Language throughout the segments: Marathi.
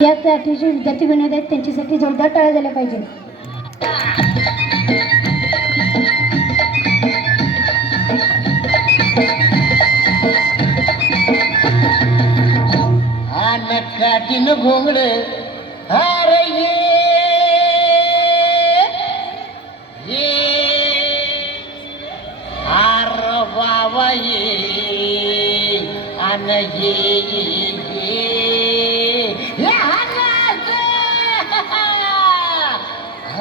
यासाठी जे विद्यार्थी विनोद आहेत त्यांच्यासाठी जोरदार टाळ्या झाल्या पाहिजे काठीन घोंगड अरे ये. ये. बाबा ये ये ये ये.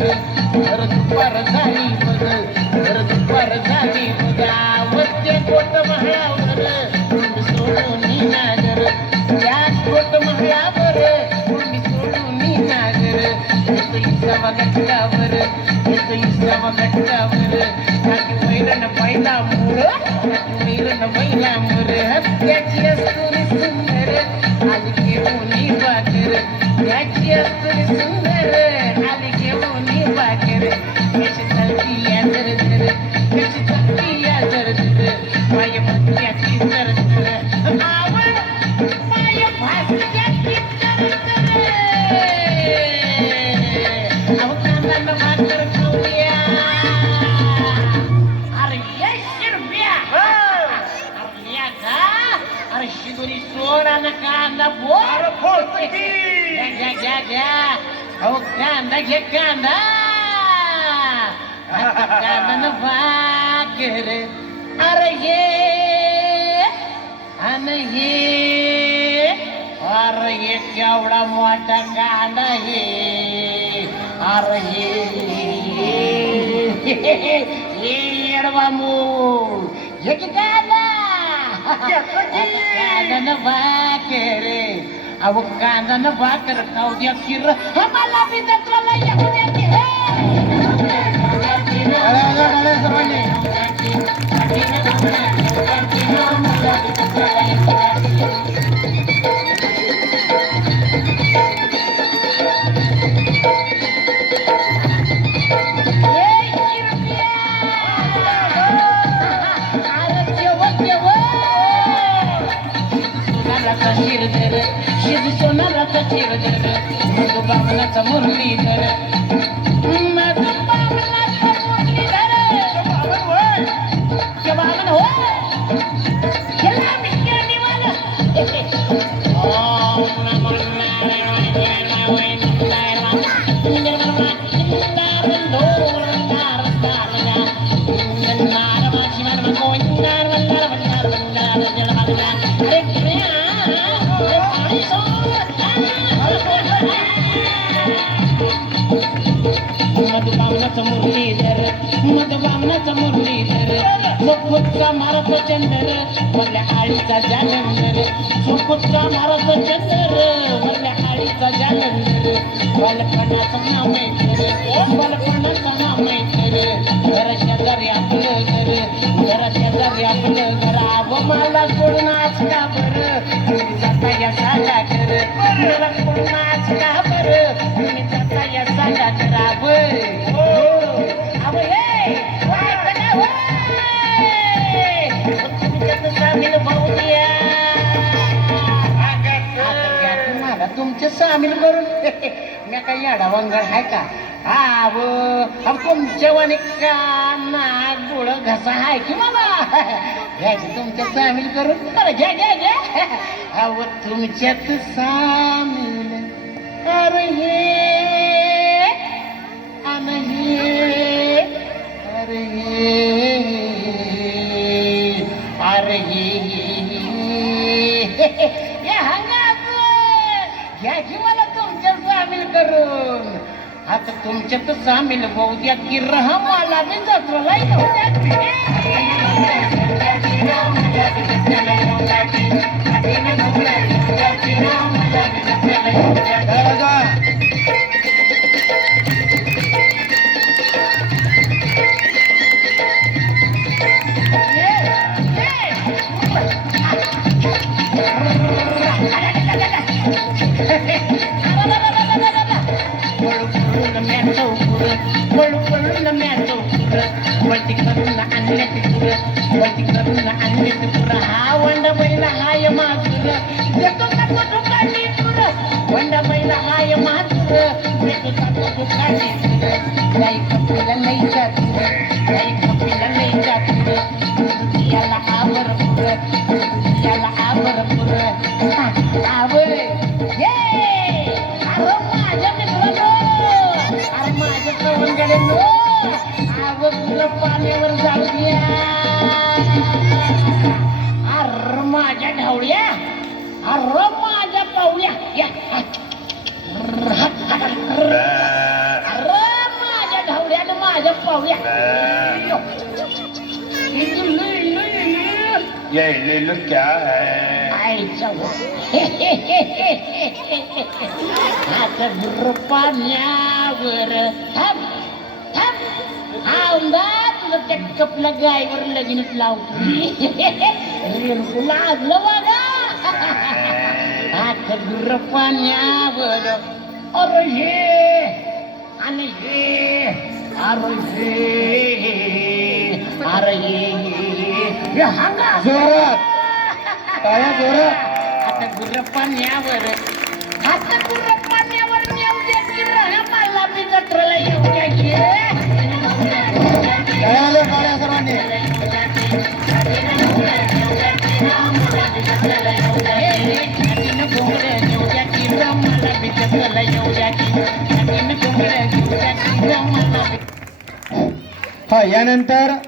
माझ्यावर दुपार झाली बघ घर दुपार झाली बघ आवडते कोट महावर तुम्ही सोडून नागर त्या कोट महावर तुम्ही सोडून नागर येतो इसावा गटकावर येतो इसावा गटकावर काकी वैरण पहिला मूळ काकी वैरण पहिला त्याची सुंदर घेऊन त्याची सुंदर आली घेऊन शिदोरी सोडा ना कांदा बोर घ्या घ्या घ्या अहो कांदा घे कांदा आता कांदा भाकर अरे ये अन ये अरे ये केवढा मोठा कांदा हे अरे हे ये येडवा मूळ हे की कांदा कांदा न भाकर अहो भाकर खाऊ द्या किर जत्राला येऊ द्या की सोनाराचा चिर धर मधु बाबनाचा मुरली मधुबावनाचा मुरलीधर मधुबावनाचा मुरलीधर सुखुतचा मारत चंदर मधल्या आळीचा जालंधर सुखुतचा मारत चंदर मधल्या आळीचा जालंधर बालपणाचा नाम मैत्र बालपणाचा नाम मैत्र घर शेजारी आपलं घर घर शेजारी आपलं घर आव मला सोडून आज का बरं तुम्ही जाता या सागा कर मला सोडून आज का बरं तुम्हाला सामील करून. मी काही याडा आहे का? हा अब अहो का नाक गोळ घसा आहे की बाबा? घ्यायचं तुमच्या सामील करून. बरं घ्या घ्या घ्या. अहो तुमच्यात सामील अरे हे अन हे अरे हे अरे हे हे. हे हे घ्यायची मला तुमच्या सामील करून. आता तुमच्यात सामील होऊ द्या की रहा मला बी जत्रेला वळू वळून म्याचो पुर वळती करून आणले पुर वळती करून आणले पुर हा वंड बैला हाय मातुर देतो का तो दुकानी पुर वंड बैला हाय मातुर देतो का तो दुकानी ढवळ्या अरे माझ्या पावल्या या. अरे माझ्या ढवळ्यानं माझ्या लुई. ये लेलू क्या है? पाण्यावर थांब थांब. आमदार त्या कपल्या गायवर लगीनच लावतो रेणकू लाजलं गुर्र पाण्यावर अरे हे आणि हे अरे हे अरे हे हांगा. जोरात. टाळ्या जोरात. आता गुर्र पाण्यावर आता गुर्र पाण्यावर मी उद्या गिर्र मला मी जत्रेला येऊ द्या की. सर्वांनी हा यानंतर